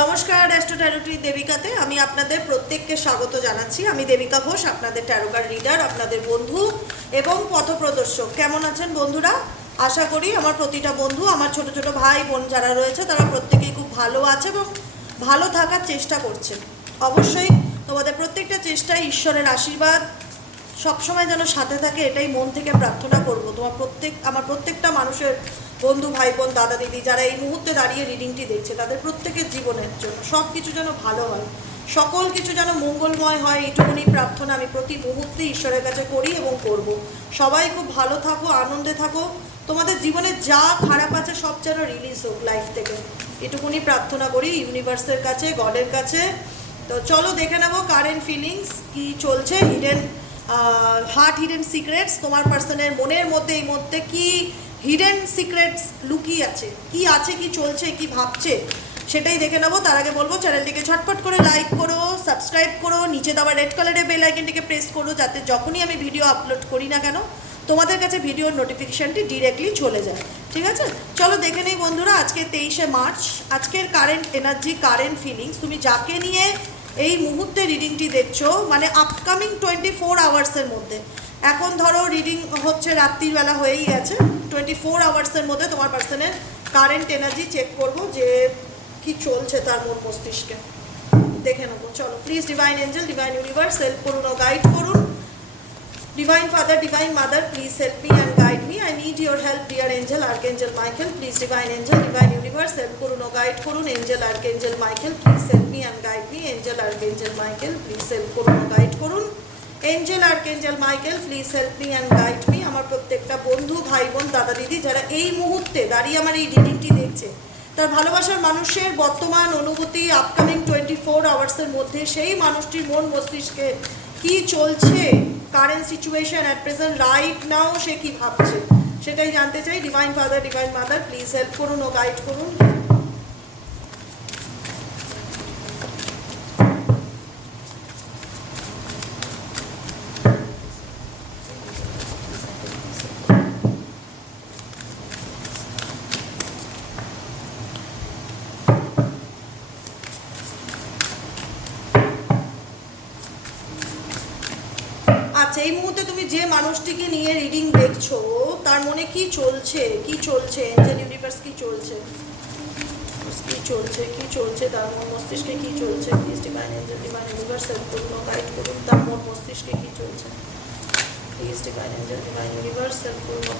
নমস্কার অ্যাস্ট্রো ট্যারোটি দেবিকাতে। আমি আপনাদের প্রত্যেককে স্বাগত জানাচ্ছি। আমি দেবিকা ঘোষ, আপনাদের ট্যারোকার রিডার আপনাদের বন্ধু এবং পথপ্রদর্শক কেমন আছেন বন্ধুরা? আশা করি আমার প্রতিটা বন্ধু, আমার ছোট ছোট ভাই, বোন যারা রয়েছে, তারা প্রত্যেকেই খুব ভালো আছে এবং ভালো থাকার চেষ্টা করছে। অবশ্যই তোমাদের প্রত্যেকটা চেষ্টায় ঈশ্বরের আশীর্বাদ। সবসময় যেন সাথে থাকে, এটাই মন থেকে প্রার্থনা করব। তোমার প্রত্যেক, আমার প্রত্যেকটা মানুষের বন্ধু ভাই বোন দাদা দিদি যারা এই মুহূর্তে দাঁড়িয়ে রিডিংটি দেখছে, তাদের প্রত্যেকের জীবনের জন্য সব কিছু যেন ভালো হয়। সকল কিছু যেন মঙ্গলময় হয়, এইটুকুনি প্রার্থনা আমি প্রতি মুহূর্তে ঈশ্বরের কাছে করি এবং করব। সবাই খুব ভালো থাকো, আনন্দে থাকো। তোমাদের জীবনে যা খারাপ আছে সব যেন রিলিজ হোক লাইফ থেকে। এটুকুনি প্রার্থনা করি ইউনিভার্সের কাছে গডের কাছে। তো চলো দেখে নেব কারেন্ট ফিলিংস কি চলছে হিডেন হার্ট হিডেন সিক্রেটস তোমার পার্সনের মনের মধ্যে এই মধ্যে কি হিডেন সিক্রেটস লুকিয়ে আছে। কি আছে, কি চলছে, কি ভাবছে, সেটাই দেখে নেব। তার আগে বলব চ্যানেলটিকে ঝটপট করে লাইক করো সাবস্ক্রাইব করো, নিচে দেওয়া রেড কালারের বেল আইকনটিকে প্রেস করো, যাতে যখনই আমি ভিডিও আপলোড করি না কেন, তোমাদের কাছে ভিডিওর নোটিফিকেশানটি ডিরেক্টলি চলে যায়। ঠিক আছে? চলো দেখে নেই বন্ধুরা, আজকে তেইশে মার্চ। আজকের কারেন্ট এনার্জি কারেন্ট ফিলিংস তুমি যাকে নিয়ে এই মুহূর্তে রিডিংটি দেখছ মানে আপকামিং টোয়েন্টি ফোর আওয়ার্সের মধ্যে। এখন ধরো রিডিং হচ্ছে রাত্রির বেলা হয়েই গেছে। টোয়েন্টি ফোর আওয়ার্সের মধ্যে তোমার পার্সনের কারেন্ট এনার্জি চেক করব যে কি চলছে তার মন মস্তিষ্কে। দেখে নেব, চলো। Please divine angel divine universe help করুন গাইড করুন। Divine father divine mother please help me and guide me I need your help dear angel archangel Michael please divine angel divine universe help করুন guide করুন। Angel archangel Michael please help me and guide me angel archangel Michael please help করুন guide করুন। Angel, Archangel Michael please help me and guide me আমার প্রত্যেকটা বন্ধু, ভাই বোন, দাদা দিদি যারা এই মুহূর্তে দাঁড়িয়ে আমার এই রিডিংটি দেখছে তার ভালোবাসার মানুষের বর্তমান অনুভূতি আপকামিং টোয়েন্টি ফোর আওয়ার্সের মধ্যে সেই মানুষটির মন মস্তিষ্কে কি চলছে current situation at present right now সে কি ভাবছে সেটাই জানতে চাই। Divine father divine mother please help করুন ও গাইড করুন আচ্ছা এই মুহূর্তে তুমি যে মানুষটিকে নিয়ে রিডিং দেখছ, তার মনে কি চলছে? কি চলছে? এঞ্জেল ইউনিভার্স কি চলছে? কি চলছে? কি চলছে? তার মন মস্তিষ্কে কি চলছে? Please divine angel divine universe guide করুন, তার মন মস্তিষ্কে কি চলছে? Please divine angel divine universe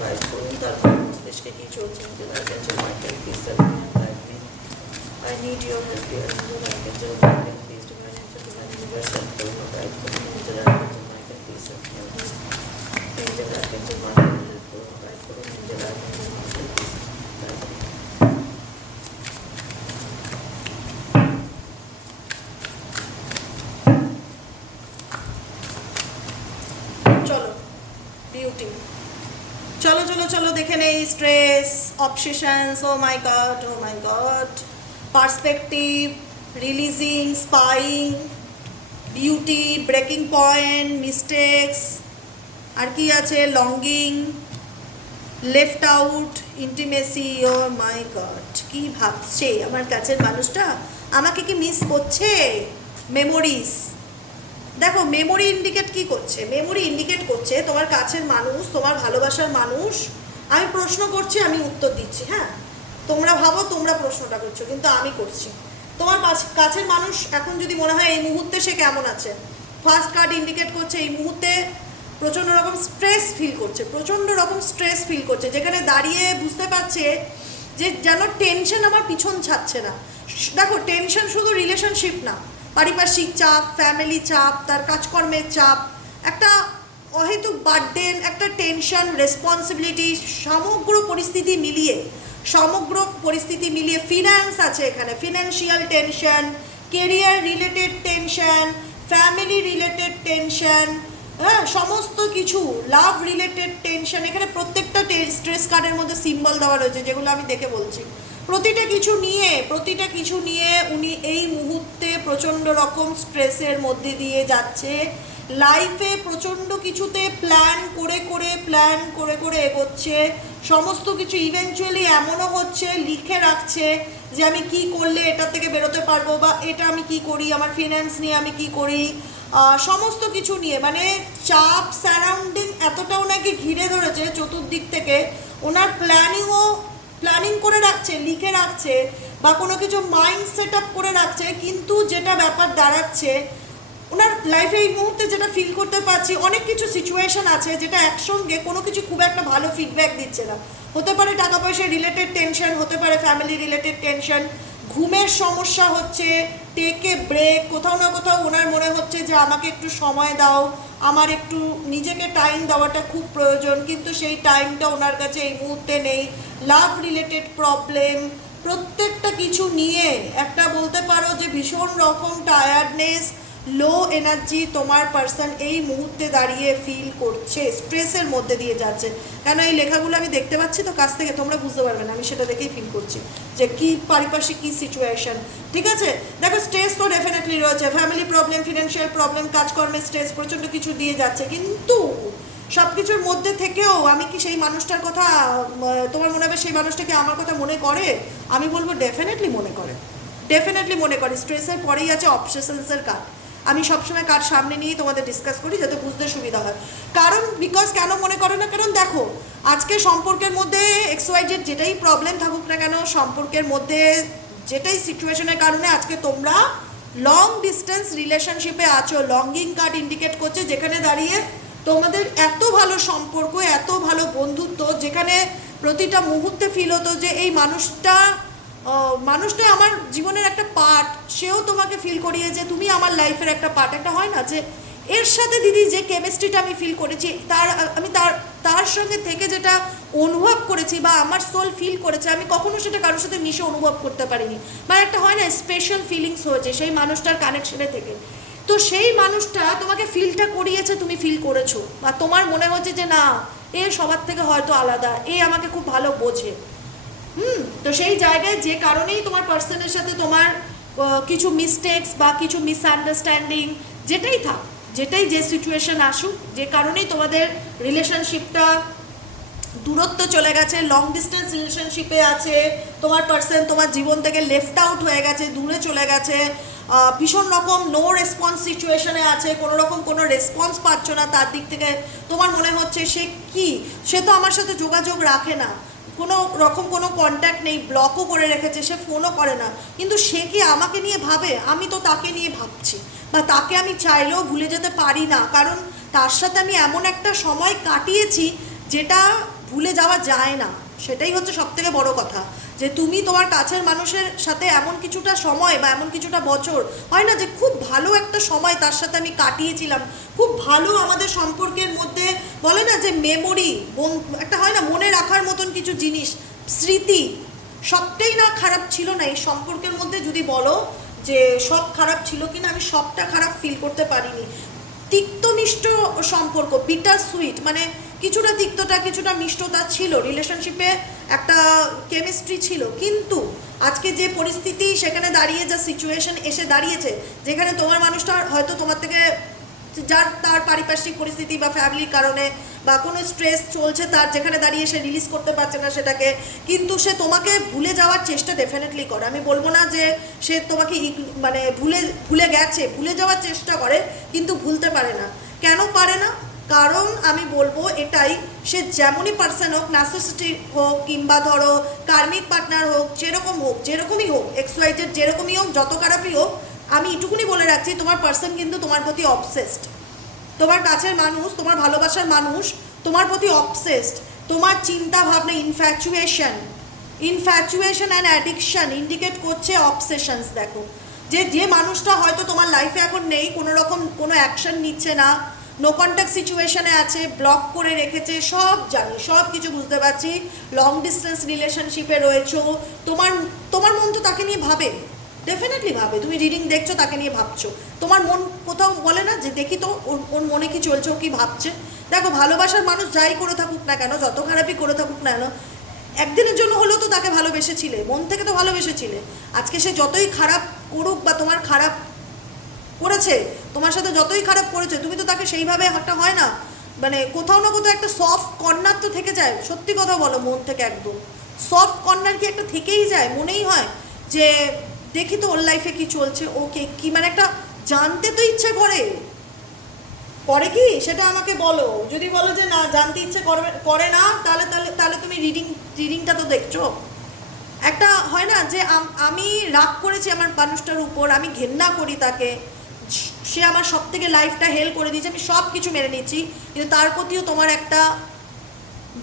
guide করুন, তার মন মস্তিষ্কে কি চলছে? Angel archangel Michael please guide me I need help angel please divine angel divine universe করুন গাইড করুন angel archangel please me beauty চলো চলো চলো, দেখে নেই stress obsessions oh my god oh my god perspective releasing spying beauty breaking point mistakes আর কি আছে? Longing left out intimacy oh my god কি ভাবছে আমার কাছের মানুষটা? আমাকে কি মিস করছে? মেমোরিজ দেখো মেমোরি ইন্ডিকেট কি করছে? মেমোরি ইন্ডিকেট করছে তোমার কাছের মানুষ, তোমার ভালোবাসার মানুষ। আমি প্রশ্ন করছি, আমি উত্তর দিচ্ছি হ্যাঁ? তোমরা ভাবো, তোমরা প্রশ্নটা করছ, কিন্তু আমি করছি। তোমার কাছ- কাছের মানুষ এখন যদি মনে হয় এই মুহূর্তে সে কেমন আছে? ফার্স্ট কার্ড ইন্ডিকেট করছে এই মুহূর্তে প্রচণ্ড রকম স্ট্রেস ফিল করছে, প্রচণ্ড রকম স্ট্রেস ফিল করছে, যেখানে দাঁড়িয়ে বুঝতে পারছে যে যেন টেনশন আমার পিছন ছাড়ছে না। দেখো টেনশন শুধু রিলেশনশিপ না, পারিপার্শ্বিক চাপ ফ্যামিলি চাপ, তার কাজকর্মের চাপ, একটা অহেতুক বার্ডেন একটা টেনশন রেসপন্সিবিলিটি সমগ্র পরিস্থিতি মিলিয়ে, সমগ্র পরিস্থিতি মিলিয়ে ফিনান্স আছে এখানে। Financial tension career related tension family related tension হ্যাঁ সমস্ত কিছু লাভ রিলেটেড টেনশন এখানে প্রত্যেকটা স্ট্রেস কার্ডের মধ্যে সিম্বল দেওয়া রয়েছে, যেগুলো আমি দেখে বলছি। প্রতিটা কিছু নিয়ে, প্রতিটা কিছু নিয়ে উনি এই মুহূর্তে প্রচণ্ড রকম স্ট্রেসের মধ্যে দিয়ে যাচ্ছে। লাইফে প্রচণ্ড কিছুতে প্ল্যান করে করে প্ল্যান করে করে এগোচ্ছে। সমস্ত কিছু ইভেনচুয়ালি এমনও হচ্ছে, লিখে রাখছে যে আমি কি করলে এটা থেকে বেরোতে পারব বা এটা আমি কি করি, আমার ফিনান্স নিয়ে আমি কি করি। সমস্ত কিছু নিয়ে মানে চাপ সারাউন্ডিং এতটা ওনাকে ঘিরে ধরেছে চতুর্দিক থেকে। ওনার প্ল্যানিংও প্ল্যানিং করে রাখছে, লিখে রাখছে, বা কোনো কিছু মাইন্ড সেট আপ করে রাখছে, কিন্তু যেটা ব্যাপার দাঁড়াচ্ছে, ওনার লাইফে এই মুহূর্তে যেটা ফিল করতে পারছি, অনেক কিছু সিচুয়েশন আছে যেটা একসঙ্গে কোনো কিছু খুব একটা ভালো ফিডব্যাক দিচ্ছে না। হতে পারে টাকা পয়সা রিলেটেড টেনশন হতে পারে ফ্যামিলি রিলেটেড টেনশন ঘুমের সমস্যা হচ্ছে টেকে ব্রেক কোথাও না কোথাও ওনার মনে হচ্ছে যে আমাকে একটু সময় দাও। আমার একটু নিজেকে টাইম দেওয়াটা খুব প্রয়োজন, কিন্তু সেই টাইমটা ওনার কাছে এই মুহূর্তে নেই। লাভ রিলেটেড প্রবলেম প্রত্যেকটা কিছু নিয়ে একটা বলতে পারো যে ভীষণ রকম টায়ার্ডনেস লো এনার্জি তোমার পার্সন এই মুহূর্তে দাঁড়িয়ে ফিল করছে স্ট্রেসের মধ্যে দিয়ে যাচ্ছে। কেন এই লেখাগুলো আমি দেখতে পাচ্ছি তো কাছ থেকে? তোমরা বুঝতে পারবে না, আমি সেটা দেখেই ফিল করছি যে কি পারিপার্শ্বিক, কী সিচুয়েশন ঠিক আছে? দেখো স্ট্রেস তো ডেফিনেটলি রয়েছে। ফ্যামিলি প্রবলেম ফিনান্সিয়াল প্রবলেম কাজকর্মের স্ট্রেস প্রচণ্ড কিছু দিয়ে যাচ্ছে। কিন্তু সব কিছুর মধ্যে থেকেও আমি কি সেই মানুষটার কথা তোমার মনে হবে সেই মানুষটাকে আমার কথা মনে করে? আমি বলব ডেফিনেটলি মনে করে। ডেফিনেটলি মনে করে। স্ট্রেসের পরেই আছে অবসেশনসের কার্ড আমি সবসময় কার্ড সামনে নিয়েই তোমাদের ডিসকাস করি যাতে বুঝতে সুবিধা হয়। কারণ বিকজ কেন মনে করে না? কারণ দেখো, আজকে সম্পর্কের মধ্যে এক্সওয়াইজেড যেটাই প্রবলেম থাকুক না কেন, সম্পর্কের মধ্যে যেটাই সিচুয়েশনের কারণে আজকে তোমরা লং ডিস্টেন্স রিলেশনশিপে আছো লঙ্গিং কার্ড ইন্ডিকেট করছে, যেখানে দাঁড়িয়ে তোমাদের এত ভালো সম্পর্ক, এত ভালো বন্ধুত্ব, যেখানে প্রতিটা মুহূর্তে ফিল হতো যে এই মানুষটা মানুষটা আমার জীবনের একটা পার্ট সেও তোমাকে ফিল করিয়েছে তুমি আমার লাইফের একটা পার্ট একটা হয় না যে এর সাথে দিদি যে কেমিস্ট্রিটা আমি ফিল করেছি, তার, আমি তার তার সঙ্গে থেকে যেটা অনুভব করেছি বা আমার সোল ফিল করেছে, আমি কখনো সেটা কারোর সাথে মিশে অনুভব করতে পারিনি। বা একটা হয় না স্পেশাল ফিলিংস হয়েছে সেই মানুষটার কানেকশনে থেকে। তো সেই মানুষটা তোমাকে ফিলটা করিয়েছে, তুমি ফিল করেছ। বা তোমার মনে হচ্ছে যে না, এ সবার থেকে হয়তো আলাদা, এ আমাকে খুব ভালো বোঝে। হুম, তো সেই জায়গায় যে কারণেই তোমার পার্সনের সাথে তোমার কিছু মিস্টেক্স বা কিছু মিসআন্ডারস্ট্যান্ডিং যেটাই থাক, যেটাই যে সিচুয়েশন আসুক, যে কারণেই তোমাদের রিলেশনশিপটা দূরত্ব চলে গেছে লং ডিস্টেন্স রিলেশনশিপে আছে, তোমার পার্সন তোমার জীবন থেকে লেফট আউট হয়ে গেছে, দূরে চলে গেছে ভীষণ রকম নো রেসপন্স সিচুয়েশনে আছে, কোনো রকম কোনো রেসপন্স পাচ্ছ না তার দিক থেকে। তোমার মনে হচ্ছে সে কি? সে তো আমার সাথে যোগাযোগ রাখে না। কোনো রকম কোনো কন্ট্যাক্ট নেই ব্লকও করে রেখেছে, সে ফোনও করে না। কিন্তু সে কি আমাকে নিয়ে ভাবে? আমি তো তাকে নিয়ে ভাবছি। বা তাকে আমি চাইলেও ভুলে যেতে পারি না। কারণ তার সাথে আমি এমন একটা সময় কাটিয়েছি যেটা ভুলে যাওয়া যায় না। সেটাই হচ্ছে সবথেকে বড় কথা। যে তুমি তোমার কাছের মানুষের সাথে এমন কিছুটা সময় বা এমন কিছুটা বছর, হয় না যে খুব ভালো একটা সময় তার সাথে আমি কাটিয়েছিলাম। খুব ভালো আমাদের সম্পর্কের মধ্যে বলে না যে মেমোরি একটা হয় না মনে রাখার মতন কিছু জিনিস, স্মৃতি, সবটাই না খারাপ ছিল না। এই সম্পর্কের মধ্যে যদি বলো যে সব খারাপ ছিল কিনা, আমি সবটা খারাপ ফিল করতে পারিনি। তিক্ত মিষ্ট সম্পর্ক বিটার সুইট মানে কিছুটা তিক্ততা, কিছুটা মিষ্টতা ছিল। রিলেশনশিপে একটা কেমিস্ট্রি ছিল। কিন্তু আজকে যে পরিস্থিতি, সেখানে দাঁড়িয়ে যা সিচুয়েশন এসে দাঁড়িয়েছে, যেখানে তোমার মানুষটা হয়তো তোমার থেকে যার, তার পারিপার্শ্বিক পরিস্থিতি বা ফ্যামিলির কারণে বা কোনো স্ট্রেস চলছে তার যেখানে দাঁড়িয়ে সে রিলিজ করতে পারছে না সেটাকে, কিন্তু সে তোমাকে ভুলে যাওয়ার চেষ্টা ডেফিনেটলি করে। আমি বলব না যে সে তোমাকে মানে ভুলে ভুলে গেছে, ভুলে যাওয়ার চেষ্টা করে, কিন্তু ভুলতে পারে না। কেন পারে না? কারণ আমি বলব এটাই, সে যেমনই পার্সন হোক নাসোসিটি হোক, কিংবা ধরো কার্মিক পার্টনার হোক, যেরকম হোক, যেরকমই হোক এক্সওয়াইজেড যেরকমই হোক, যত খারাপই হোক, আমি এটুকুনি বলে রাখছি, তোমার পার্সন কিন্তু তোমার প্রতি অবসেসড তোমার কাছের মানুষ, তোমার ভালোবাসার মানুষ, তোমার প্রতি অবসেসড তোমার চিন্তা ভাবনা infatuation infatuation and addiction indicate করছে অবসেশনস দেখো। যে যে মানুষটা হয়তো তোমার লাইফে এখন নেই, কোনো রকম কোনো অ্যাকশন নিচ্ছে না নো কন্ট্যাক্ট সিচুয়েশনে আছে ব্লক করে রেখেছে, সব জানি, সব কিছু বুঝতে পারছি। লং ডিস্টেন্স রিলেশনশিপে রয়েছো। তোমার তোমার মন তো তাকে নিয়ে ভাবে। ডেফিনেটলি ভাবে। তুমি রিডিং দেখছ, তাকে নিয়ে ভাবছ। তোমার মন কোথাও বলে না যে, দেখি তো ওর মনে কি চলছে, ও কি ভাবছে? দেখো, ভালোবাসার মানুষ যাই করে থাকুক না কেন, যত খারাপই করে থাকুক না কেন, একদিনের জন্য হলেও তো তাকে ভালোবেসেছিলে, মন থেকে তো ভালোবেসেছিলে। আজকে সে যতই খারাপ করুক বা তোমার খারাপ করেছে, তোমার সাথে যতই খারাপ করেছে, তুমি তো তাকে সেইভাবে একটা হয় না মানে কোথাও না কোথাও একটা সফট কর্নার তো থেকে যায়। সত্যি কথা বলো, মন থেকে একদম। সফট কর্নার কি একটা থেকেই যায়, মনেই হয় যে দেখি তো ওর লাইফে কি চলছে, ওকে কি মানে একটা জানতে তো ইচ্ছে করে। করে কি? সেটা আমাকে বলো। যদি বলো যে না, জানতে ইচ্ছে করবে করে না, তাহলে তাহলে তাহলে তুমি রিডিং রিডিংটা তো দেখছ। একটা হয় না যে আম- আমি রাগ করেছি আমার মানুষটার উপর, আমি ঘেন্না করি তাকে সে আমার সব থেকে লাইফটা হেল্প করে দিয়েছে, আমি সব কিছু মেনে নিচ্ছি কিন্তু তার প্রতিও তোমার একটা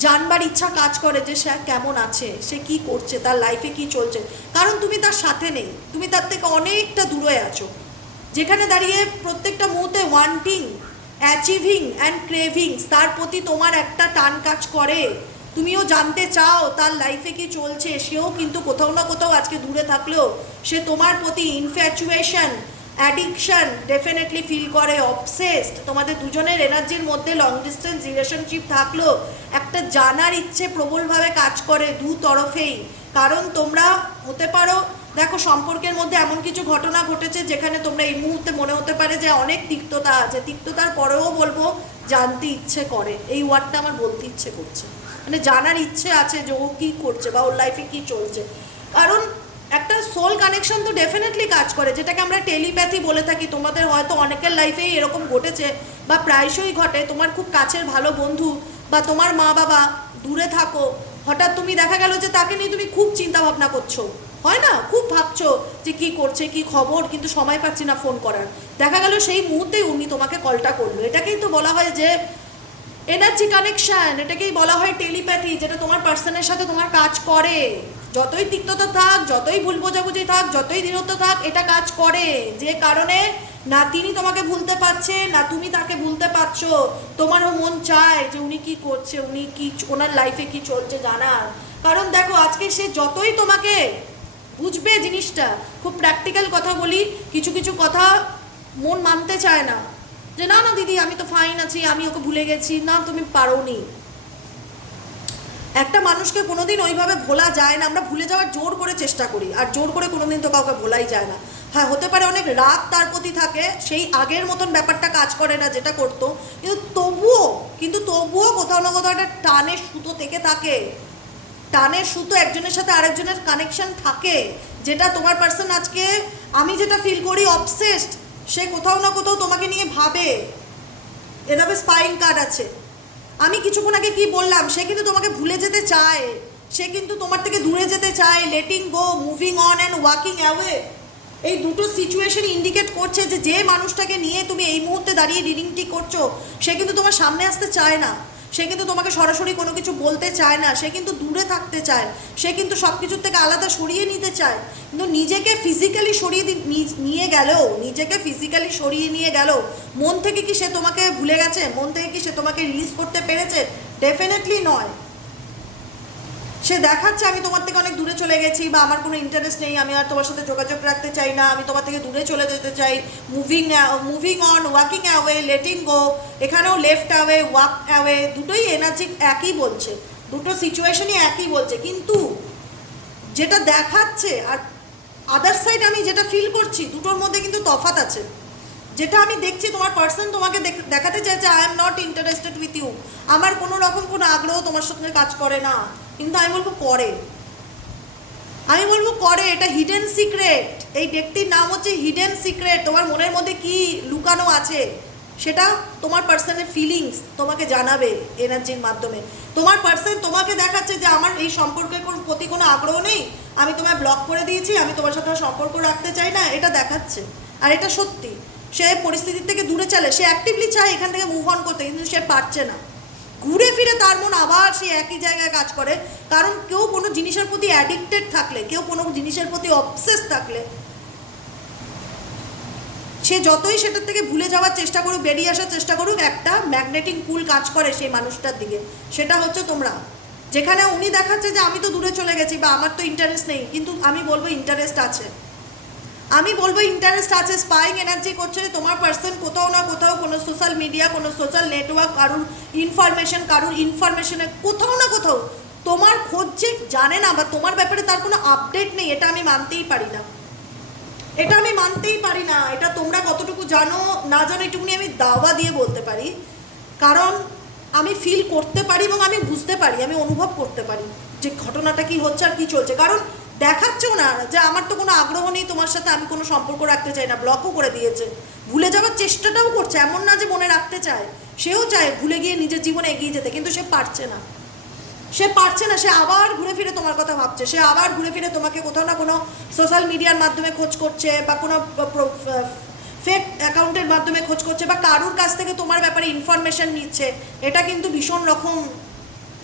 জানবার ইচ্ছা কাজ করে যে সে কেমন আছে, সে কি করছে, তার লাইফে কি চলছে। কারণ তুমি তার সাথে নেই, তুমি তার থেকে অনেকটা দূরে আছো। যেখানে দাঁড়িয়ে প্রত্যেকটা মুহূর্তে ওয়ান্টিং অ্যাচিভিং অ্যান্ড ক্রেভিংস তার প্রতি তোমার একটা টান কাজ করে। তুমিও জানতে চাও তার লাইফে কি চলছে, সেও কিন্তু কোথাও না কোথাও আজকে দূরে থাকলেও সে তোমার প্রতি ইনফ্যাচুয়েশন অ্যাডিকশন ডেফিনেটলি ফিল করে অবসেসড তোমাদের দুজনের এনার্জির মধ্যে লং ডিস্টেন্স রিলেশনশিপ থাকলেও একটা জানার ইচ্ছে প্রবলভাবে কাজ করে দু তরফেই। কারণ তোমরা হতে পারো, দেখো সম্পর্কের মধ্যে এমন কিছু ঘটনা ঘটেছে যেখানে তোমরা এই মুহূর্তে মনে হতে পারে যে অনেক তিক্ততা আছে। তিক্ততার পরেও বলব, জানতে ইচ্ছে করে। এই ওয়ার্ডটা আমার বলতে ইচ্ছে করছে। মানে জানার ইচ্ছে আছে যে ও কী করছে বা ওর লাইফে কী চলছে। কারণ একটা সোল কানেকশন তো ডেফিনেটলি কাজ করে, যেটাকে আমরা টেলিপ্যাথি বলে থাকি। তোমাদের হয়তো অনেকের লাইফেই এরকম ঘটেছে বা প্রায়শই ঘটে। তোমার খুব কাছের ভালো বন্ধু বা তোমার মা বাবা দূরে থাকো, হঠাৎ তুমি দেখা গেল যে তাকে নিয়ে তুমি খুব চিন্তা ভাবনা করছ। হয় না? খুব ভাবছ যে কি করছে, কি খবর, কিন্তু সময় পাচ্ছি না ফোন করার। দেখা গেল সেই মুহূর্তেই উনি তোমাকে কলটা করল। এটাকেই তো বলা হয় যে এনার্জি কানেকশন এটাকেই বলা হয় টেলিপ্যাথি যেটা তোমার পার্সনের সাথে তোমার কাজ করে। যতই তিক্ততা থাক, যতই ভুল বোঝাবুঝি থাক, যতই দৃঢ়ত্ব থাক, এটা কাজ করে। যে কারণে না তিনি তোমাকে ভুলতে পারছে, না তুমি তাকে ভুলতে পারছ। তোমারও মন চায় যে উনি কি করছে, উনি কি ওনার লাইফে কি চলছে জানার। কারণ দেখো, আজকে সে যতই তোমাকে বুঝবে জিনিসটা, খুব প্র্যাকটিক্যাল কথা বলি, কিছু কিছু কথা মন মানতে চায় না। যে, না না, দিদি, আমি তো ফাইন আছি, আমি ওকে ভুলে গেছি। না, তুমি পারো নি একটা মানুষকে কোনোদিন ওইভাবে ভোলা যায় না। আমরা ভুলে যাওয়ার জোর করে চেষ্টা করি, আর জোর করে কোনোদিন তো কাউকে ভোলাই যায় না। হ্যাঁ হতে পারে অনেক রাগ তার প্রতি থাকে, সেই আগের মতন ব্যাপারটা কাজ করে না যেটা করতো, কিন্তু তবুও কিন্তু তবুও কোথাও না কোথাও একটা টানের সুতো থেকে থাকে। টানের সুতো একজনের সাথে আরেকজনের কানেকশন থাকে, যেটা তোমার পার্সন আজকে, আমি যেটা ফিল করি অবসেসড সে কোথাও না কোথাও তোমাকে নিয়ে ভাবে। এভাবে স্পাইং কার্ড আছে। আমি কিছুক্ষণ আগে কি বললাম, সে কিন্তু তোমাকে ভুলে যেতে চায়। সে কিন্তু তোমার থেকে দূরে যেতে চায় letting go moving on and walking away এই দুটো সিচুয়েশন ইন্ডিকেট করছে যে যে মানুষটাকে নিয়ে তুমি এই মুহূর্তে দাঁড়িয়ে রিডিংটি করছ, সে কিন্তু তোমার সামনে আসতে চায় না। সে কিন্তু তোমাকে সরাসরি কোনো কিছু বলতে চায় না, সে কিন্তু দূরে থাকতে চায়, সে কিন্তু সব কিছুর থেকে আলাদা সরিয়ে নিতে চায়। কিন্তু নিজেকে ফিজিক্যালি সরিয়ে নিয়ে গেলেও, নিজেকে ফিজিক্যালি সরিয়ে নিয়ে গেল মন থেকে কি সে তোমাকে ভুলে গেছে? মন থেকে কি সে তোমাকে রিলিজ করতে পেরেছে? ডেফিনেটলি নয়। সে দেখাচ্ছে, আমি তোমার থেকে অনেক দূরে চলে গেছি বা আমার কোনো ইন্টারেস্ট নেই, আমি আর তোমার সাথে যোগাযোগ রাখতে চাই না, আমি তোমার থেকে দূরে চলে যেতে চাই। Moving moving on walking away letting go এখানেও লেফট অ্যাওয়ে ওয়াক অ্যাওয়ে দুটোই এনার্জি একই বলছে। দুটো সিচুয়েশনই একই বলছে। কিন্তু যেটা দেখাচ্ছে আর আদার সাইড আমি যেটা ফিল করছি, দুটোর মধ্যে কিন্তু তফাৎ আছে। যেটা আমি দেখছি, তোমার পার্সন তোমাকে দেখ- দেখাতে চাইছে I am not interested with you আমার কোনো রকম কোনো আগ্রহ তোমার সঙ্গে কাজ করে না। কিন্তু আমি বলব করে। আমি বলব করে, এটা হিডেন সিক্রেট এই ডেকটির নাম হচ্ছে হিডেন সিক্রেট তোমার মনের মধ্যে কি লুকানো আছে, সেটা তোমার পার্সনের ফিলিংস তোমাকে জানাবে এনার্জির মাধ্যমে। তোমার পার্সন তোমাকে দেখাচ্ছে যে আমার এই সম্পর্কের কোনো প্রতি কোনো আগ্রহ নেই, আমি তোমায় ব্লক করে দিয়েছি, আমি তোমার সাথে সম্পর্ক রাখতে চাই না, এটা দেখাচ্ছে। আর এটা সত্যি, সে পরিস্থিতির থেকে দূরে চলে, সে অ্যাক্টিভলি চায় এখান থেকে মুভ অন করতে, কিন্তু সে পারছে না। ঘুরে ফিরে তার মন আবার সেই একই জায়গায় কাজ করে। কারণ কেউ কোনো জিনিসের প্রতি অ্যাডিক্টেড থাকলে, কেউ কোনো জিনিসের প্রতি অবসেস থাকলে, সে যতই সেটার থেকে ভুলে যাওয়ার চেষ্টা করুক, বেরিয়ে আসার চেষ্টা করুক, একটা ম্যাগনেটিং পুল কাজ করে সেই মানুষটার দিকে। সেটা হচ্ছে তোমরা। যেখানে উনি দেখাচ্ছে যে আমি তো দূরে চলে গেছি বা আমার তো ইন্টারেস্ট নেই, কিন্তু আমি বলব ইন্টারেস্ট আছে। আমি বলব ইন্টারেস্ট আছে স্পাইং এনার্জি করছে তোমার পার্সন কোথাও না কোথাও কোনো সোশ্যাল মিডিয়া কোনো সোশ্যাল নেটওয়ার্ক কারুর ইনফরমেশন কারুর ইনফরমেশনে কোথাও না কোথাও তোমার খোঁজ যে জানে না বা তোমার ব্যাপারে তার কোনো আপডেট নেই, এটা আমি মানতেই পারি না। এটা আমি মানতেই পারি না, এটা তোমরা কতটুকু জানো না জানো এটুকুনি আমি দাওয়া দিয়ে বলতে পারি। কারণ আমি ফিল করতে পারি এবং আমি বুঝতে পারি, আমি অনুভব করতে পারি যে ঘটনাটা কি হচ্ছে আর কি চলছে। কারণ দেখাচ্ছেও না, যে আমার তো কোনো আগ্রহ নেই তোমার সাথে, আমি কোনো সম্পর্ক রাখতে চাই না ব্লকও করে দিয়েছে। ভুলে যাওয়ার চেষ্টাটাও করছে, এমন না যে মনে রাখতে চায়। সেও চায় ভুলে গিয়ে নিজের জীবনে এগিয়ে যেতে, কিন্তু সে পারছে না। সে পারছে না, সে আবার ঘুরে ফিরে তোমার কথা ভাবছে। সে আবার ঘুরে ফিরে তোমাকে কোথাও না কোনো সোশ্যাল মিডিয়ার মাধ্যমে খোঁজ করছে, বা কোনো ফেক অ্যাকাউন্টের মাধ্যমে খোঁজ করছে, বা কারুর কাছ থেকে তোমার ব্যাপারে ইনফরমেশন নিচ্ছে। এটা কিন্তু ভীষণ রকম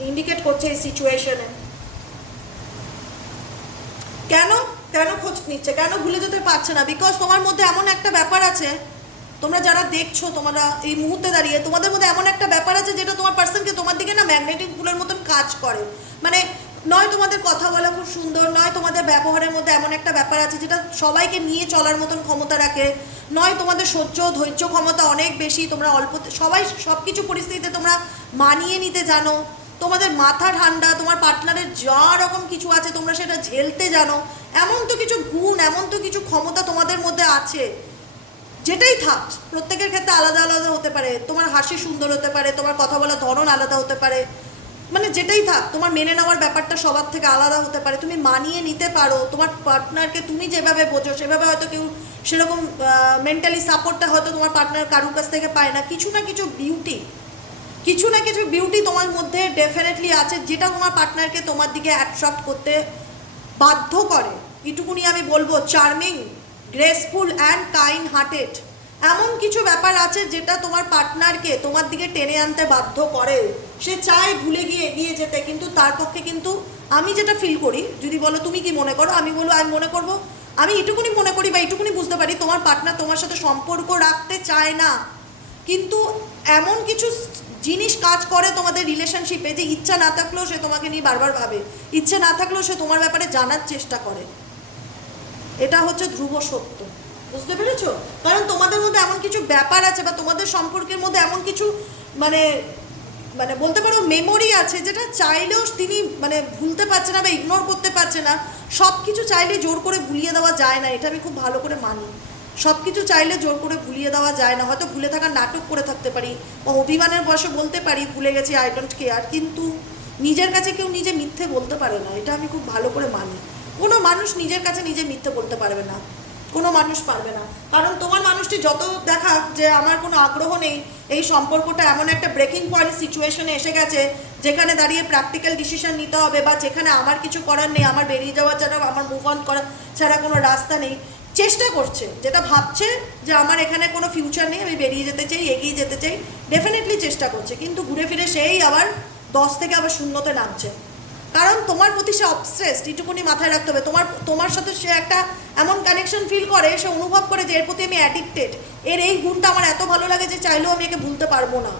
ইন্ডিকেট করছে এই সিচুয়েশনে কেন? কেন খোঁজ নিচ্ছে? কেন ভুলে যেতে পারছে না? বিকজ তোমার মধ্যে এমন একটা ব্যাপার আছে, তোমরা যারা দেখছ, তোমরা এই মুহূর্তে দাঁড়িয়ে, তোমাদের মধ্যে এমন একটা ব্যাপার আছে যেটা তোমার পার্সনকে তোমার দিকে না ম্যাগনেটিক পুলের মতন কাজ করে। মানে নয় তোমাদের কথা বলা খুব সুন্দর, নয় তোমাদের ব্যবহারের মধ্যে এমন একটা ব্যাপার আছে যেটা সবাইকে নিয়ে চলার মতন ক্ষমতা রাখে। নয় তোমাদের সহ্য ধৈর্য ক্ষমতা অনেক বেশি, তোমরা অল্প সবাই সব কিছু পরিস্থিতিতে তোমরা মানিয়ে নিতে জানো। তোমাদের মাথা ঠান্ডা, তোমার পার্টনারের যা রকম কিছু আছে, তোমরা সেটা ঝেলতে জানো। এমন তো কিছু গুণ, এমন তো কিছু ক্ষমতা তোমাদের মধ্যে আছে। যেটাই থাক, প্রত্যেকের ক্ষেত্রে আলাদা আলাদা হতে পারে। তোমার হাসি সুন্দর হতে পারে, তোমার কথা বলার ধরন আলাদা হতে পারে। মানে যেটাই থাক, তোমার মেনে নেওয়ার ব্যাপারটা সবার থেকে আলাদা হতে পারে। তুমি মানিয়ে নিতে পারো, তোমার পার্টনারকে তুমি যেভাবে বোঝো, সেভাবে হয়তো কেউ সেরকম মেন্টালি সাপোর্টটা হয়তো তোমার পার্টনার কারুর কাছ থেকে পায় না। কিছু না কিছু বিউটি কিছু না কিছু বিউটি তোমার মধ্যে ডেফিনেটলি আছে, যেটা তোমার পার্টনারকে তোমার দিকে অ্যাট্রাক্ট করতে বাধ্য করে। এটুকুনি আমি বলব charming graceful and kind hearted এমন কিছু ব্যাপার আছে যেটা তোমার পার্টনারকে তোমার দিকে টেনে আনতে বাধ্য করে। সে চায় ভুলে গিয়ে এগিয়ে যেতে, কিন্তু তার পক্ষে কিন্তু আমি যেটা ফিল করি, যদি বলো তুমি কি মনে করো, আমি বলব, আমি মনে করব, আমি এটুকুনি মনে করি বা এটুকুনি বুঝতে পারি, তোমার পার্টনার তোমার সাথে সম্পর্ক রাখতে চায় না। কিন্তু এমন কিছু জিনিস কাজ করে তোমাদের রিলেশনশিপে যে ইচ্ছা না থাকলেও সে তোমাকে নিয়ে বারবার ভাবে। ইচ্ছে না থাকলেও সে তোমার ব্যাপারে জানার চেষ্টা করে। এটা হচ্ছে ধ্রুব সত্য। বুঝতে পেরেছ? কারণ তোমাদের মধ্যে এমন কিছু ব্যাপার আছে বা তোমাদের সম্পর্কের মধ্যে এমন কিছু মানে মানে বলতে পারো মেমোরি আছে যেটা চাইলেও তিনি মানে ভুলতে পারছে না বা ইগনোর করতে পারছে না। সব কিছু চাইলে জোর করে ভুলিয়ে দেওয়া যায় না। এটা আমি খুব ভালো করে মানি। সব কিছু চাইলে জোর করে ভুলিয়ে দেওয়া যায় না। হয়তো ভুলে থাকার নাটক করে থাকতে পারি বা অভিমানের বয়সে বলতে পারি, ভুলে গেছি আই ডোন্ট কেয়ার কিন্তু নিজের কাছে কেউ নিজে মিথ্যে বলতে পারে না। এটা আমি খুব ভালো করে মানি। কোনো মানুষ নিজের কাছে নিজে মিথ্যে বলতে পারবে না। কোনো মানুষ পারবে না। কারণ তোমার মানুষটি যত দেখা যে আমার কোনো আগ্রহ নেই, এই সম্পর্কটা এমন একটা ব্রেকিং পয়েন্ট সিচুয়েশনে এসে গেছে, যেখানে দাঁড়িয়ে প্র্যাকটিক্যাল ডিসিশন নিতে হবে বা যেখানে আমার কিছু করার নেই, আমার বেরিয়ে যাওয়া ছাড়া আমার মুভ অন করা ছাড়া কোনো রাস্তা নেই। চেষ্টা করছে, যেটা ভাবছে যে আমার এখানে কোনো ফিউচার নেই, আমি বেরিয়ে যেতে চাই, এগিয়ে যেতে চাই ডেফিনেটলি চেষ্টা করছে। কিন্তু ঘুরে ফিরে সেই আবার দশ থেকে আবার শূন্যতে নামছে। কারণ তোমার প্রতি সে অবস্ট্রেসড এটুকুনি মাথায় রাখতে হবে। তোমার তোমার সাথে সে একটা এমন কানেকশন ফিল করে, সে অনুভব করে যে এর প্রতি আমি অ্যাডিক্টেড এর এই গুণটা আমার এত ভালো লাগে যে চাইলেও আমি একে ভুলতে পারব না।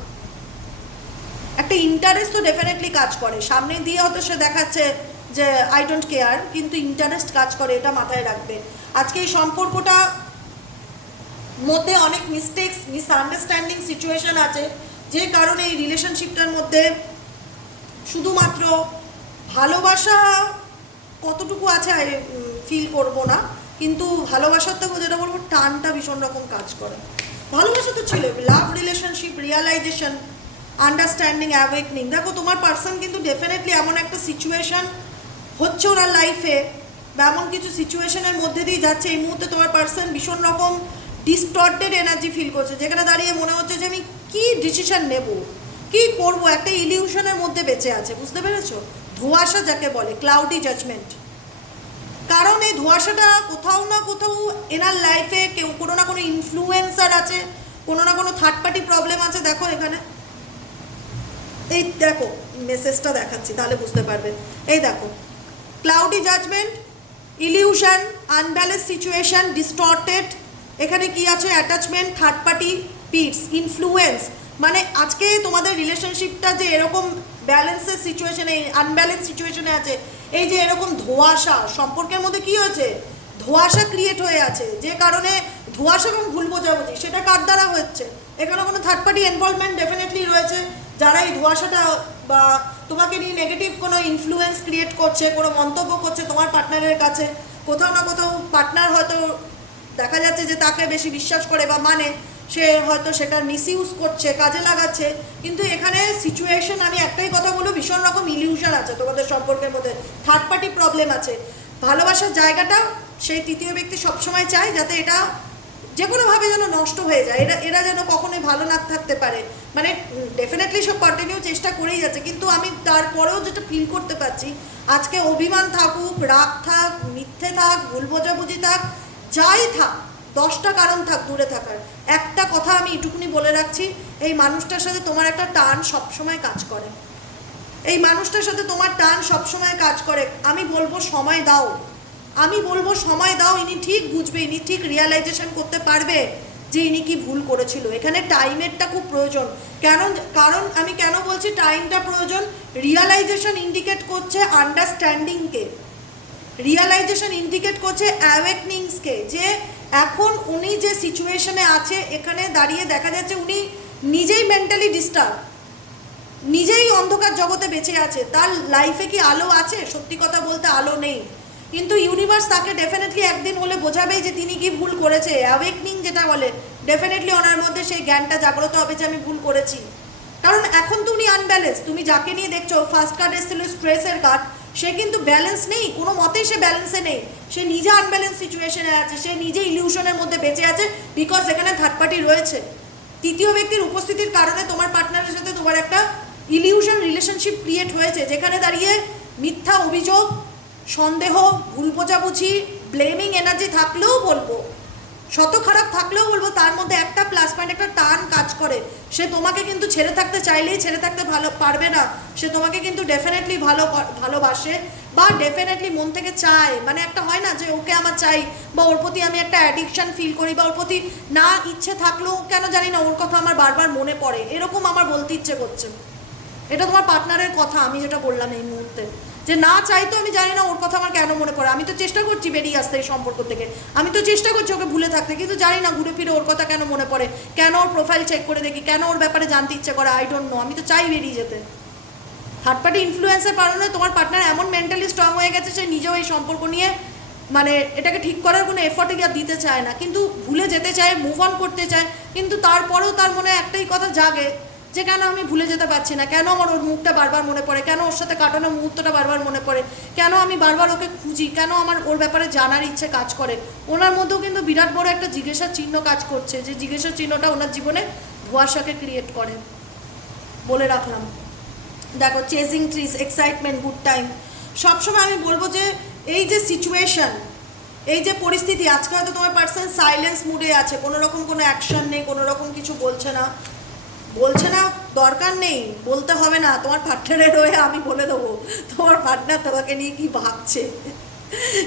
একটা ইন্টারেস্ট তো ডেফিনেটলি কাজ করে। সামনে দিয়ে হয়তো সে দেখাচ্ছে যে আই ডোন্ট কেয়ার কিন্তু ইন্টারেস্ট কাজ করে, এটা মাথায় রাখবে। আজকে এই সম্পর্কটা মধ্যে অনেক মিস্টেক্স মিসআন্ডারস্ট্যান্ডিং সিচুয়েশান আছে, যে কারণে এই রিলেশনশিপটার মধ্যে শুধুমাত্র ভালোবাসা কতটুকু আছে ফিল করব না, কিন্তু ভালোবাসার থেকে যেটা বলব, টানটা ভীষণ রকম কাজ করে। ভালোবাসা তো ছিল love relationship realisation understanding awakening দেখো, তোমার পার্সন কিন্তু ডেফিনেটলি এমন একটা সিচুয়েশন হচ্ছে ওরা লাইফে বা এমন কিছু সিচুয়েশনের মধ্যে দিয়ে যাচ্ছে, এই মুহূর্তে তোমার পার্সন ভীষণ রকম ডিস্টর্টেড এনার্জি ফিল করছে, যেখানে দাঁড়িয়ে মনে হচ্ছে যে আমি কী ডিসিশন নেব, কি করব, একটা ইলিউশনের মধ্যে বেঁচে আছে, বুঝতে পেরেছ? ধোঁয়াশা যাকে বলে ক্লাউডি জাজমেন্ট কারণ এই ধোঁয়াশাটা কোথাও না কোথাও এনার লাইফে কেউ, কোনো না কোনো ইনফ্লুয়েন্সার আছে, কোনো না কোনো থার্ড পার্টি প্রবলেম আছে, দেখো এখানে। এই দেখো মেসেজটা দেখাচ্ছি, তাহলে বুঝতে পারবেন এই দেখো cloudy judgement illusion unbalance situation distorted এখানে কি আছে? Attachment third party pits influence মানে আজকে তোমাদের রিলেশনশিপটা যে এরকম ব্যালেন্সের সিচুয়েশনে আনব্যালেন্স সিচুয়েশনে আছে, এই যে এরকম ধোঁয়াশা, সম্পর্কের মধ্যে কি হয়েছে? ধোঁয়াশা ক্রিয়েট হয়ে আছে, যে কারণে ধোঁয়াশা এবং ভুল বোঝাবুঝি, সেটা কার দ্বারা হচ্ছে? এখানে কোনো থার্ড পার্টি ইনভলভমেন্ট ডেফিনেটলি রয়েছে। যারা এই ধোঁয়াশাটা, বা তোমাকে নিয়ে নেগেটিভ কোনো ইনফ্লুয়েন্স ক্রিয়েট করছে, কোনো মন্তব্য করছে তোমার পার্টনারের কাছে, কোথাও না কোথাও পার্টনার হয়তো দেখা যাচ্ছে যে তাকে বেশি বিশ্বাস করে বা মানে সে হয়তো সেটার মিসইউজ করছে, কাজে লাগাচ্ছে। কিন্তু এখানে সিচুয়েশন আমি একটাই কথা বলব, ভীষণ রকম ইলিউশন আছে তোমাদের সম্পর্কের মধ্যে। থার্ড পার্টি প্রবলেম আছে। ভালোবাসার জায়গাটা সেই তৃতীয় ব্যক্তি সবসময় চায় যাতে এটা যে কোনোভাবে যেন নষ্ট হয়ে যায়। এরা এরা যেন কখনোই ভালো না থাকতে পারে। মানে ডেফিনেটলি সব কন্টিনিউ চেষ্টা করেই যাচ্ছে। কিন্তু আমি তারপরেও যেটা ফিল করতে পারছি, আজকে অভিমান থাকুক, রাগ থাক, মিথ্যে থাক, ভুল বোঝাবুঝি থাক, যাই থাক, দশটা কারণ থাক, দূরে থাকার। একটা কথা আমি এটুকুনি বলে রাখছি, এই মানুষটার সাথে তোমার একটা টান সবসময় কাজ করে। এই মানুষটার সাথে তোমার টান সবসময় কাজ করে। আমি বলব, সময় দাও। আমি বলব সময় দাও, ইনি ঠিক বুঝবে, ইনি ঠিক রিয়ালাইজেশন করতে পারবে যে ইনি কি ভুল করেছিল। এখানে টাইমেরটা খুব প্রয়োজন। কেন, কারণ আমি কেন বলছি টাইমটা প্রয়োজন? রিয়ালাইজেশন ইন্ডিকেট করছে আন্ডারস্ট্যান্ডিংকে রিয়ালাইজেশন ইন্ডিকেট করছে অ্যাওয়েকনিংসকে যে এখন উনি যে সিচুয়েশনে আছে, এখানে দাঁড়িয়ে দেখা যাচ্ছে উনি নিজেই মেন্টালি ডিস্টার্ব নিজেই অন্ধকার জগতে বেঁচে আছে। তার লাইফে কি আলো আছে? সত্যি কথা বলতে আলো নেই। কিন্তু ইউনিভার্স তাকে ডেফিনেটলি একদিন হলে বোঝাবেই যে তিনি কি ভুল করেছে। অ্যাওয়েকনিং যেটা বলে ডেফিনেটলি ওনার মধ্যে সেই জ্ঞানটা জাগ্রত হবে যে আমি ভুল করেছি। কারণ এখন তো উনি আনব্যালেন্স তুমি যাকে নিয়ে দেখছ ফার্স্ট কার্ড এসেছিল স্ট্রেসের কার্ড সে কিন্তু ব্যালেন্স নেই, কোনো মতেই সে ব্যালেন্সে নেই। সে নিজে আনব্যালেন্স সিচুয়েশনে আছে, সে নিজে ইলিউশনের মধ্যে বেঁচে আছে বিকজ এখানে থার্ড পার্টি রয়েছে। তৃতীয় ব্যক্তির উপস্থিতির কারণে তোমার পার্টনারের সাথে তোমার একটা ইলিউশন রিলেশনশিপ ক্রিয়েট হয়েছে, যেখানে দাঁড়িয়ে মিথ্যা অভিযোগ সন্দেহ, ভুল বোঝাবুঝি ব্লেমিং এনার্জি থাকলেও বলব। শত খারাপ থাকলেও বলব, তার মধ্যে একটা প্লাস পয়েন্ট একটা টান কাজ করে। সে তোমাকে কিন্তু ছেড়ে থাকতে চাইলেই ছেড়ে থাকতে ভালো, পারবে না। সে তোমাকে কিন্তু ডেফিনেটলি ভালো ভালোবাসে বা ডেফিনেটলি মন থেকে চায়। মানে একটা হয় না যে, ওকে আমার চাই বা ওর প্রতি আমি একটা অ্যাডিকশন ফিল করি বা ওর প্রতি না ইচ্ছে থাকলেও কেন জানি না, ওর কথা আমার বারবার মনে পড়ে। এরকম আমার বলতে ইচ্ছে করছে। এটা তোমার পার্টনারের কথা, আমি যেটা বললাম এই মুহূর্তে। যে না চাইতো আমি জানি না ওর কথা আমার কেন মনে পড়ে। আমি তো চেষ্টা করছি বেরিয়ে আসতে এই সম্পর্ক থেকে। আমি তো চেষ্টা করছি ওকে ভুলে থাকতে, কিন্তু জানি না ঘুরে ফিরে ওর কথা কেন মনে পড়ে। কেন ওর প্রোফাইল চেক করে দেখি? কেন ওর ব্যাপারে জানতে ইচ্ছে করে? আই ডোন্ট নো আমি তো চাই বেরিয়ে যেতে। থার্ড পার্টি ইনফ্লুয়েন্সের কারণে তোমার পার্টনার এমন মেন্টালি স্ট্রং হয়ে গেছে সে নিজেও এই সম্পর্ক নিয়ে মানে এটাকে ঠিক করার কোনো এফর্টে গিয়ে দিতে চায় না। কিন্তু ভুলে যেতে চায় মুভ অন করতে চায়, কিন্তু তারপরেও তার মনে একটাই কথা জাগে যে কেন আমি ভুলে যেতে পারছি না? কেন আমার ওর মুখটা বারবার মনে পড়ে? কেন ওর সাথে কাটানো মুহূর্তটা বারবার মনে পড়ে? কেন আমি বারবার ওকে খুঁজি? কেন আমার ওর ব্যাপারে জানার ইচ্ছে কাজ করে? ওনার মধ্যেও কিন্তু বিরাট বড় একটা জিজ্ঞাসার চিহ্ন কাজ করছে। যে জিজ্ঞাসার চিহ্নটা ওনার জীবনে ধোয়াশাকে ক্রিয়েট করে। বলে রাখলাম। দেখো chasing trees excitement good time সবসময় আমি বলব যে, এই যে সিচুয়েশন এই যে পরিস্থিতি, আজকে হয়তো তোমার পার্সন সাইলেন্স মুডে আছে। কোনো রকম কোনো অ্যাকশন নেই, কোনো রকম কিছু বলছে না। বলছে না, দরকার নেই, বলতে হবে না, তোমার পার্টনারের হয়ে আমি বলে দেবো। তোমার পার্টনার তোমাকে নিয়ে কি ভাবছে?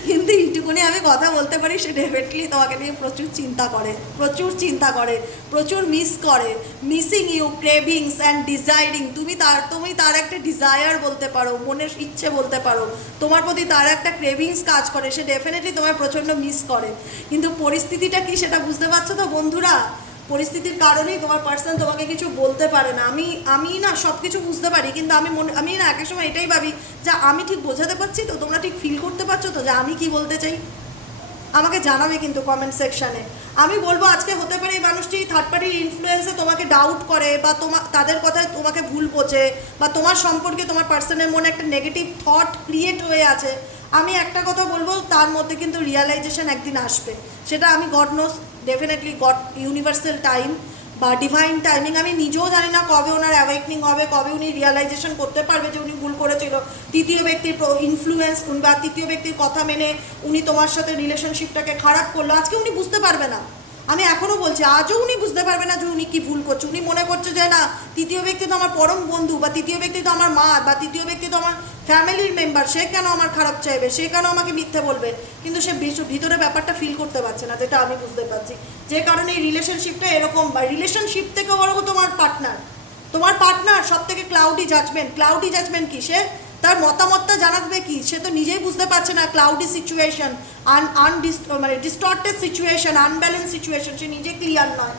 কিন্তু এইটুকুনি আমি কথা বলতে পারি, সে ডেফিনেটলি তোমাকে নিয়ে প্রচুর চিন্তা করে, প্রচুর চিন্তা করে, প্রচুর মিস করে। Missing you cravings and desiring তুমি তার তুমি তার একটা ডিজায়ার বলতে পারো, মনের ইচ্ছে বলতে পারো। তোমার প্রতি তার একটা ক্রেভিংস কাজ করে, সে ডেফিনেটলি তোমায় প্রচণ্ড মিস করে। কিন্তু পরিস্থিতিটা কি সেটা বুঝতে পারছ তো, বন্ধুরা? পরিস্থিতির কারণেই তোমার পার্সন তোমাকে কিছু বলতে পারে না। আমি আমি না সব কিছু বুঝতে পারি, কিন্তু আমি মনে, আমি না একেক সময় এটাই ভাবি যে আমি ঠিক বোঝাতে পারছি তো তোমরা ঠিক ফিল করতে পারছ তো যে আমি কি বলতে চাই? আমাকে জানাবে কিন্তু কমেন্ট সেকশানে আমি বলব আজকে হতে পারে এই মানুষটি থার্ড পার্টির ইনফ্লুয়েন্সে তোমাকে ডাউট করে বা তোমার তাদের কথায় তোমাকে ভুল বোঝে বা তোমার সম্পর্কে তোমার পার্সনের মনে একটা নেগেটিভ থট ক্রিয়েট হয়ে আছে। আমি একটা কথা বলব, তার মধ্যে কিন্তু রিয়ালাইজেশন একদিন আসবে। সেটা আমি God knows definitely God universal time বা ডিভাইন টাইমিং আমি নিজেও জানি না কবে ওনার অ্যাওয়েকনিং হবে, কবে উনি রিয়ালাইজেশন করতে পারবে যে উনি ভুল করেছিল। তৃতীয় ব্যক্তির ইনফ্লুয়েন্স বা তৃতীয় ব্যক্তির কথা মেনে উনি তোমার সাথে রিলেশনশিপটাকে খারাপ করল, আজকে উনি বুঝতে পারবে না। আমি এখনও বলছি, আজও উনি বুঝতে পারবে না যে উনি কি ভুল করছে। উনি মনে করছে যে না, তৃতীয় ব্যক্তি তো আমার পরম বন্ধু, বা তৃতীয় ব্যক্তি তো আমার মা, বা তৃতীয় ব্যক্তি তো আমার ফ্যামিলির মেম্বার সে কেন আমার খারাপ চাইবে? সে কেন আমাকে মিথ্যে বলবে? কিন্তু সে ভিতরে ব্যাপারটা ফিল করতে পারছে না, যেটা আমি বুঝতে পারছি। যে কারণে এই রিলেশনশিপটা এরকম বা রিলেশনশিপ থেকে বড় তোমার পার্টনার তোমার পার্টনার সব থেকে ক্লাউডি জাজমেন্ট ক্লাউডি জাজমেন্ট কি? সে তার মতামতটা জানাবে কি? সে তো নিজেই বুঝতে পারছে না ক্লাউডি সিচুয়েশন আন আন মানে ডিস্টর্টেড সিচুয়েশন আনব্যালেন্স সিচুয়েশন সে নিজে ক্লিয়ার নয়।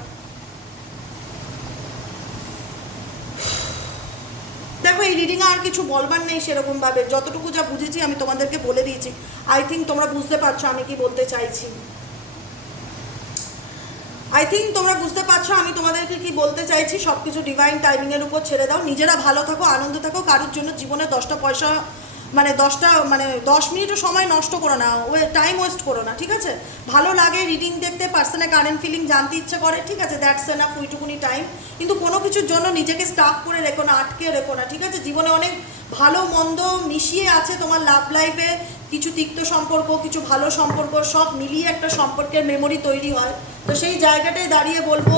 দেখো, এই রিডিংয়ে আর কিছু বলবার নেই সেরকমভাবে। যতটুকু যা বুঝেছি আমি তোমাদেরকে বলে দিয়েছি। আই থিঙ্ক তোমরা বুঝতে পারছ আমি কি বলতে চাইছি। আই থিঙ্ক তোমরা বুঝতে পারছ, আমি তোমাদেরকে কি বলতে চাইছি সব কিছু ডিভাইন টাইমিংয়ের উপর ছেড়ে দাও। নিজেরা ভালো থাকো, আনন্দ থাকো, কারোর জন্য জীবনে দশটা পয়সা মানে দশটা মানে দশ মিনিটও সময় নষ্ট করো না, ওয়ে টাইম ওয়েস্ট করো না, ঠিক আছে? ভালো লাগে রিডিং দেখতে পার্সনের কারেন্ট ফিলিং জানতে ইচ্ছে করে, ঠিক আছে? দ্যাটস এনাফ ওইটুকুনি টাইম কিন্তু কোনো কিছুর জন্য নিজেকে স্টাফ করে রেখো না, আটকে রেখো না, ঠিক আছে? জীবনে অনেক ভালো, মন্দ মিশিয়ে আছে তোমার লাভ লাইফে কিছু তিক্ত সম্পর্ক, কিছু ভালো সম্পর্ক, সব মিলিয়ে একটা সম্পর্কের মেমোরি তৈরি হয়। তো সেই জায়গাটায় দাঁড়িয়ে বলব,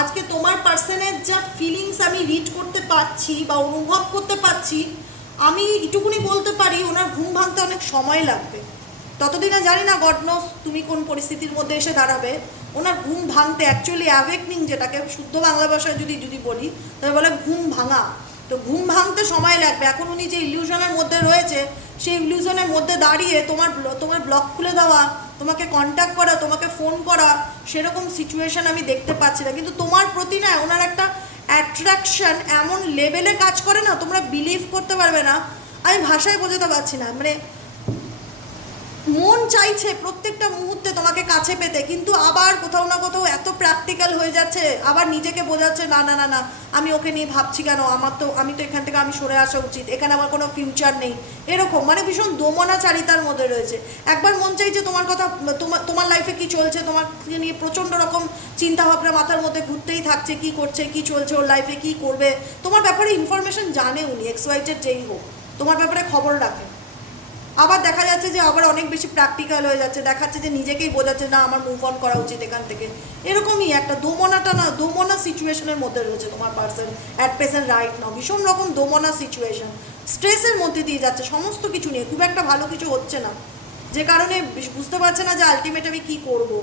আজকে তোমার পার্সনের যা ফিলিংস আমি রিড করতে পারছি বা অনুভব করতে পারছি আমি এটুকুনি বলতে পারি, ওনার ঘুম ভাঙতে অনেক সময় লাগবে। ততদিনে জানি না গডনস তুমি কোন পরিস্থিতির মধ্যে এসে দাঁড়াবে। ওনার ঘুম ভাঙতে অ্যাকচুয়ালি অ্যাওয়েকনিং যেটাকে শুদ্ধ বাংলা ভাষায় যদি যদি বলি তবে বলে ঘুম ভাঙা। তো ঘুম ভাঙতে সময় লাগবে। এখন উনি যে ইলিউশনের মধ্যে রয়েছে সেই ইলিউশনের মধ্যে দাঁড়িয়ে তোমার তোমার ব্লক খুলে দেওয়া, তোমাকে কন্ট্যাক্ট করা, তোমাকে ফোন করা, সেরকম সিচুয়েশান আমি দেখতে পাচ্ছি না। কিন্তু তোমার প্রতি না ওনার একটা অ্যাট্রাকশান এমন লেভেলে কাজ করে না, তোমরা বিলিভ করতে পারবে না। আমি ভাষায় বোঝাতে পারছি না। মানে মন চাইছে প্রত্যেকটা মুহূর্তে তোমাকে কাছে পেতে, কিন্তু আবার কোথাও না কোথাও এত প্র্যাকটিক্যাল হয়ে যাচ্ছে, আবার নিজেকে বোঝাচ্ছে, না না না না, আমি ওকে নিয়ে ভাবছি কেন? আমার তো, আমি তো এখান থেকে, আমি সরে আসা উচিত, এখানে আমার কোনো ফিউচার নেই। এরকম মানে ভীষণ দোমনাচারিতার মধ্যে রয়েছে। একবার মন চাইছে তোমার কথা তোমার তোমার লাইফে কি চলছে, তোমার নিয়ে প্রচণ্ড রকম চিন্তা ভাবনা মাথার মধ্যে ঘুরতেই থাকছে, কি করছে, কি চলছে, ওর লাইফে কি করবে? তোমার ব্যাপারে ইনফরমেশন জানে উনি এক্সওয়াইটেড যেই হোক, তোমার ব্যাপারে খবর রাখে। আবার দেখা যাচ্ছে যে আবার অনেক বেশি প্র্যাকটিক্যাল হয়ে যাচ্ছে, দেখাচ্ছে যে নিজেকেই বোঝাচ্ছে, না, আমার মুভ অন করা উচিত এখান থেকে। এরকমই একটা দোমনাটা না, দোমনা সিচুয়েশনের মধ্যে রয়েছে তোমার person at present right now ভীষণ রকম দোমনা সিচুয়েশন স্ট্রেসের মধ্যে দিয়ে যাচ্ছে, সমস্ত কিছু নিয়ে। খুব একটা ভালো কিছু হচ্ছে না। যে কারণে বুঝতে পারছে না যে আলটিমেট আমি কী করব।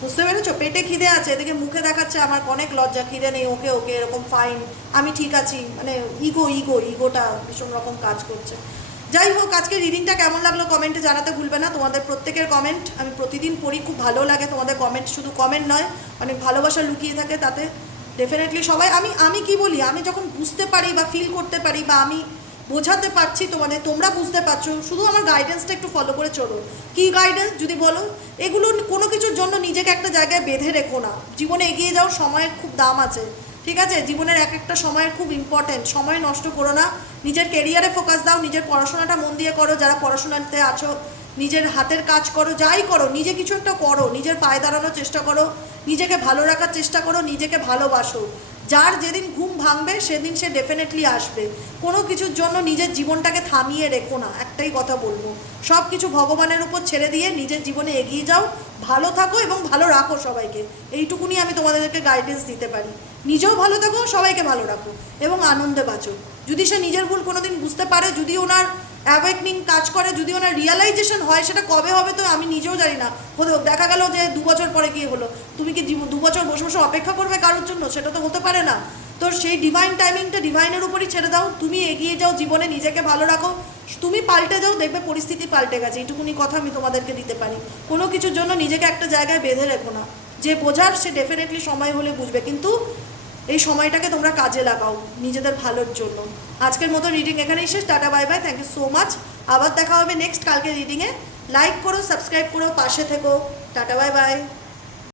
বুঝতে পেরেছ? পেটে খিদে আছে, এদিকে মুখে দেখাচ্ছে আমার অনেক লজ্জা, খিদে নেই, ওকে ওকে, এরকম ফাইন আমি ঠিক আছি। মানে ইগো ইগো ইগোটা ভীষণ রকম কাজ করছে। যাই হোক, আজকে রিডিংটা কেমন লাগল কমেন্টে জানাতে ভুলবে না। তোমাদের প্রত্যেকের কমেন্ট আমি প্রতিদিন পড়ি, খুব ভালো লাগে। তোমাদের কমেন্ট শুধু কমেন্ট নয়, অনেক ভালোবাসা লুকিয়ে থাকে তাতে। ডেফিনেটলি সবাই, আমি আমি কি বলি? আমি যখন বুঝতে পারি বা ফিল করতে পারি বা আমি বোঝাতে পারছি তোমাদের তোমরা বুঝতে পারছ, শুধু আমার গাইডেন্সটা একটু ফলো করে চলো। কি গাইডেন্স যদি বলো, এগুলো কোনো কিছুর জন্য নিজেকে একটা জায়গায় বেঁধে রেখো না। জীবনে এগিয়ে যাও সময়ের খুব দাম আছে। ঠিক আছে? জীবনের এক একটা সময়ের খুব ইম্পর্টেন্ট সময় নষ্ট করো না। নিজের কেরিয়ারে ফোকাস দাও, নিজের পড়াশোনাটা মন দিয়ে করো। যারা পড়াশোনাতে আছো, নিজের হাতের কাজ করো, যাই করো, নিজে কিছু একটা করো, নিজের পায়ে দাঁড়ানোর চেষ্টা করো, নিজেকে ভালো রাখার চেষ্টা করো, নিজেকে ভালোবাসো। যার যেদিন ঘুম ভাঙবে, সেদিন সে ডেফিনেটলি আসবে। কোনো কিছুর জন্য নিজের জীবনটাকে থামিয়ে রেখো না, একটাই কথা বলব। সব কিছু ভগবানের উপর ছেড়ে দিয়ে নিজের জীবনে এগিয়ে যাও, ভালো থাকো এবং ভালো রাখো সবাইকে। এইটুকুনি আমি তোমাদেরকে গাইডেন্স দিতে পারি। নিজেও ভালো থাকো, সবাইকে ভালো রাখো এবং আনন্দে বাঁচো। যদি সে নিজের ভুল কোনোদিন বুঝতে পারে, যদি ওনার অ্যাওয়েকনিং কাজ করে, যদি ওনার রিয়ালাইজেশন হয় সেটা কবে হবে তো আমি নিজেও জানি না। দেখা গেল যে দু বছর পরে গিয়ে হলো। তুমি কি দু বছর বসে বসে অপেক্ষা করবে কারোর জন্য? সেটা তো হতে পারে না। তো সেই ডিভাইন টাইমিংটা ডিভাইনের উপরই ছেড়ে দাও। তুমি এগিয়ে যাও জীবনে, নিজেকে ভালো রাখো। তুমি পাল্টে যাও, দেখবে পরিস্থিতি পাল্টে গেছে। এইটুকুনি কথা আমি তোমাদেরকে দিতে পারি। কোনো কিছুর জন্য নিজেকে একটা জায়গায় বেঁধে রেখো না। যে বোঝার সে ডেফিনেটলি সময় হলে বুঝবে। কিন্তু এই সময়টাকে তোমরা কাজে লাগাও নিজেদের ভালোর জন্য। আজকের মতো রিডিং এখানেই শেষ। Tata bye bye thank you so much আবার দেখা হবে নেক্সট কালকে রিডিংয়ে লাইক করো সাবস্ক্রাইব করো, পাশে থেকো। Tata bye by